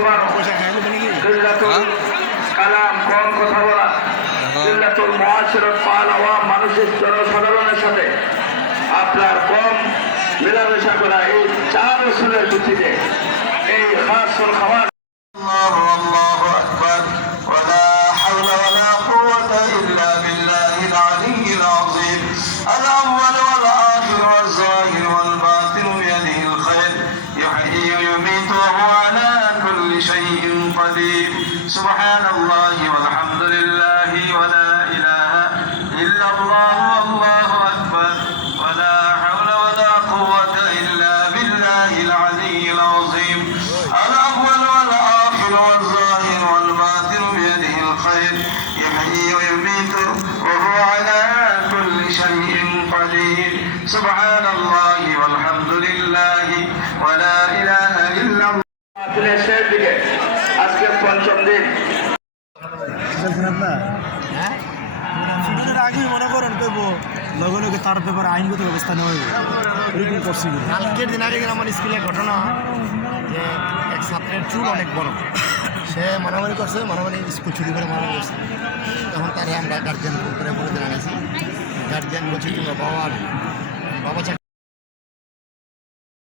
ঘুমানো, কিল্লাতুল কালাম কম কথা বলা, কিল্লাতুল মুআশিরাত পাল আওয়াম মানুষের জনসাধারণের সাথে আপনার কম মেলামেশা করা, এই 4 রসুলের ভিত্তিতে এই খাসুল খাবার الله أكبر ولا حول ولا قوة إلا بالله العلي العظيم الأول والآخر والظاهر والباطن بيده الخير يحيي ويميت وهو على كل شيء قدير سبحان الله والحمد لله ولا إله إلا الله والله أكبر ولا حول ولا قوة إلا بالله العلي العظيم الأول والآخر والظاهر والباطن بيده الخير يحيي ويميت وهو على كل شيء قدير سبحان الله والحمد لله ولا إله إلا الله শেষ দিকে আজকে পঞ্চম দিন আগে মনে করেন করবো লগে লগে তার ব্যাপারে আইনগত ব্যবস্থা নেওয়া হবে এরকম করছি কালকের দিন আগে আমার স্কুলে ঘটনা যে এক ছাত্রের চুল অনেক বড়, সে মারামারি করছে, মারামারি স্কুল ছুটি করে মারামারি করছে। তখন তারে আমরা গার্জিয়ান করে বলে জানিয়েছি, গার্জিয়ান বলছি তোমরা বাবা